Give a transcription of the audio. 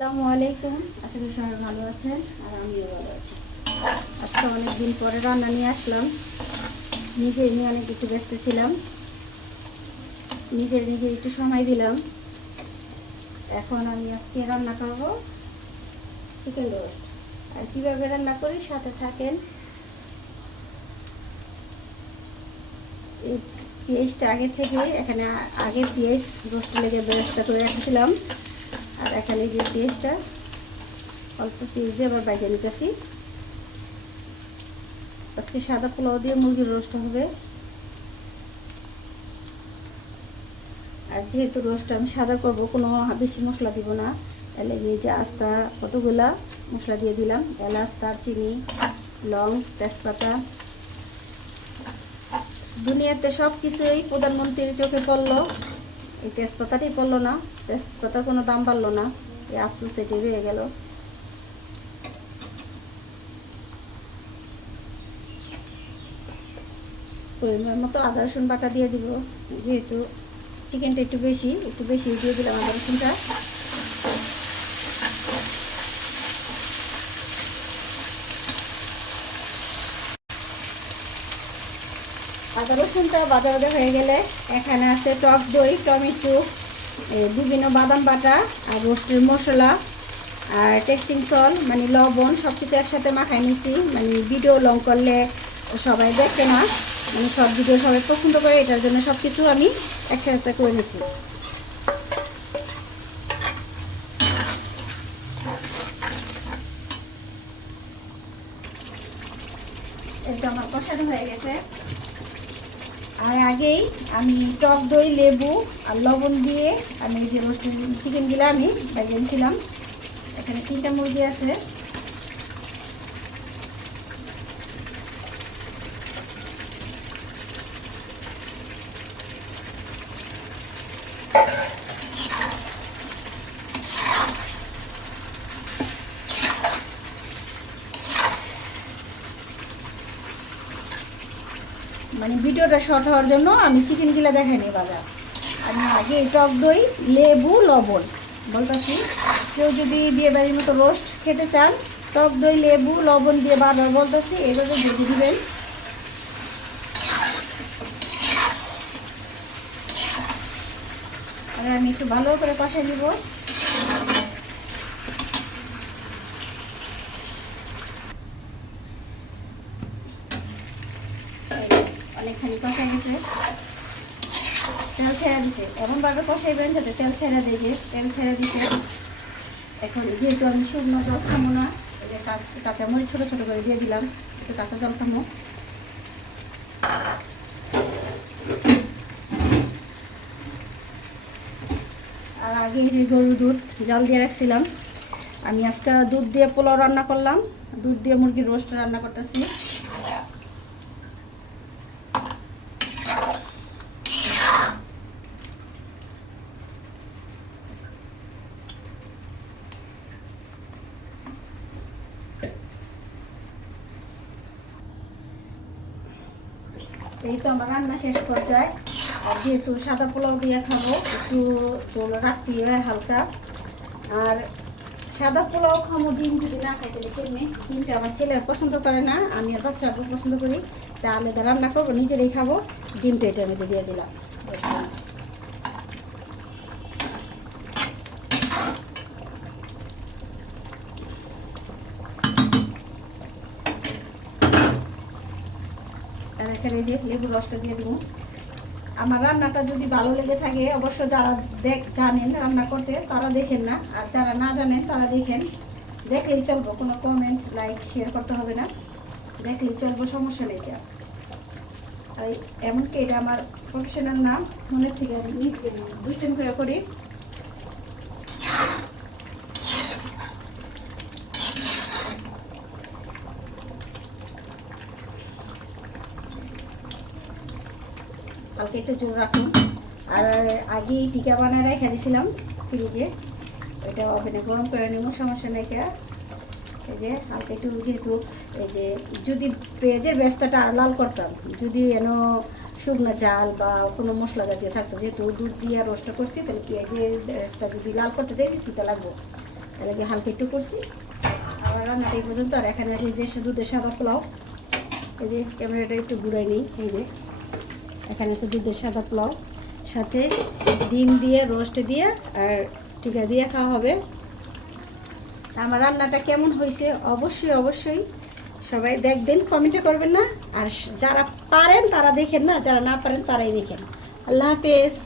আসসালামু আলাইকুম। আশা করি সবাই ভালো আছেন আর আমিও ভালো আছি। আজকে অনেকদিন পরে রান্না নিয়ে আসলাম। নিজে নিয়ে অনেক একটু ব্যস্ত ছিলাম, নিজে একটু সময় দিলাম। এখন আমি আজকে রান্না করব চিকেন রোস্ট। আর কীভাবে রান্না করি সাথে থাকেন। এই পেঁয়াজটা আগে থেকে এখানে আগে পেঁয়াজ রোস্টে লেগে ব্যবস্থা করে রেখেছিলাম। আর এখানে যে পেঁয়াজটা অল্প পেঁয়াজ দিয়ে আবার বাইরে নিতেছি। আজকে সাদা পোলাও দিয়ে মুরগির রোস্ট হবে। আর যেহেতু রোস্ট আমি সাদা করব, কোনো বেশি মশলা দিব না। এর লেগে যে আস্তা কতগুলা মশলা দিয়ে দিলাম, এলাচ, দারচিনি, লং, তেজপাতা। দুনিয়াতে সব কিছুই প্রধানমন্ত্রীর চোখে পড়লো, এই তেজপাতাটাই পড়লো না। তেজপাতার কোনো দাম বাড়লো না, এই আফসোস এটি রয়ে গেল। পরিমাণ মতো আদা রসুন বাটা দিয়ে দিব, যেহেতু চিকেনটা একটু বেশি দিয়ে দিলাম আদা রসুনটা। আদা রসুনটা ভাজা হয়ে গেলে এখানে আছে টক দই, টমেটো, বিভিন্ন বাদাম বাটা আর রোস্টের মশলা আর টেস্টিং সল্ট মানে লবণ, সব কিছু একসাথে মাখাই নিছি। মানে ভিডিও লং করলে সবাই দেখে না, মানে সব ভিডিও সবাই পছন্দ করে, এটার জন্য সব কিছু আমি একসাথে করে নিছি। এটা আমার কষানো হয়ে গেছে। আর আগেই আমি টক দই, লেবু আর লবণ দিয়ে আমি যে রোস্টেড চিকেনগুলো আমি ভেজে নিয়েছিলাম। এখানে 3টা মুরগি আছে। মানে ভিডিওটা শর্ট হওয়ার জন্য আমি চিকেনগুলো দেখাইনি বাজার। আমি আগে টক দই, লেবু, লবণ বলতেছি। কেউ যদি বিয়েবাড়ির মতো রোস্ট খেতে চান, টক দই, লেবু, লবণ দিয়ে বারবার বলতেছি এইভাবে ভেজে দিবেন। আর আমি একটু ভালো করে কষাই নিব। অনেকখানি কষা গেছে, তেল ছেড়ে দিছে। এমনভাবে কষাইবেন যাতে তেল ছেড়ে দিয়ে, যে তেল ছেড়ে দিতে। এখন যেহেতু আমি শুকনো জল খামো না, এই যে কাঁচামরিচ ছোটো ছোটো করে দিয়ে দিলাম, একটু কাঁচা জল খামো। আর আগে যে গরুর দুধ জাল দিয়ে রাখছিলাম, আমি আজকে দুধ দিয়ে পোলাও রান্না করলাম, দুধ দিয়ে মুরগির রোস্ট রান্না করতেছি। এই তো আমার রান্না শেষ পর্যায়ে। আর যেহেতু সাদা পোলাও দিয়ে খাবো, একটু ঝোল রাখতে হয় হালকা। আর সাদা পোলাও খামো, ডিম যদি না খাই তাহলে কেমনি? ডিমটা আমার ছেলে পছন্দ করে না, আমি আর বাচ্চারা পছন্দ করি। তা আলাদা রান্না করবো, নিজেরাই খাবো। ডিমটা এটার মধ্যে দিয়ে দিলাম। আর এখানে যে লেবুর রসটা দিয়ে দিব। আমার রান্নাটা যদি ভালো লেগে থাকে, অবশ্য যারা জানেন রান্না করতে তারা দেখেন না, আর যারা না জানেন তারা দেখেন। দেখলেই চলবো, কোনো কমেন্ট, লাইক, শেয়ার করতে হবে না, দেখলেই চলবো, সমস্যা নেই। আর এমনকি এটা আমার প্রফেশনাল নাম, মনের থেকে আমি দুষ্টামি করে করি। কালকে একটু জোর রাখুন। আর আগেই টিকা বানায় রেখে দিয়েছিলাম ফ্রিজে, ওইটা ওভেনে গরম করে নেব, সমস্যা নেই। এই যে হালকা একটু, যেহেতু এই যে যদি পেঁয়াজের বেস্তাটা লাল করতাম, যদি শুকনো জাল বা কোনো মশলা জাতীয় থাকতো, যেহেতু দুধ দিয়ে রোস্ট করছি, তাহলে পেঁয়াজের বেস্তা যদি লাল করতে দেয় দিতে লাগবো। এলাকে হালকা একটু করছি। আবার রান্নাটা এই পর্যন্ত। আর এখানে আছে যে দুধের সাদা পোলাও, এই যে ক্যামেরাটা একটু ঘুরাই নিই। এই যে এখানে আছে দুধের সাদা পোলাও, সাথে ডিম দিয়ে রোস্ট দিয়ে আর টিকা দিয়ে খাওয়া হবে। আমার রান্নাটা কেমন হয়েছে অবশ্যই অবশ্যই সবাই দেখবেন, কমেন্টে করবেন না। আর যারা পারেন তারা দেখেন না, যারা না পারেন তারাই দেখেন। আল্লাহ হাফেজ।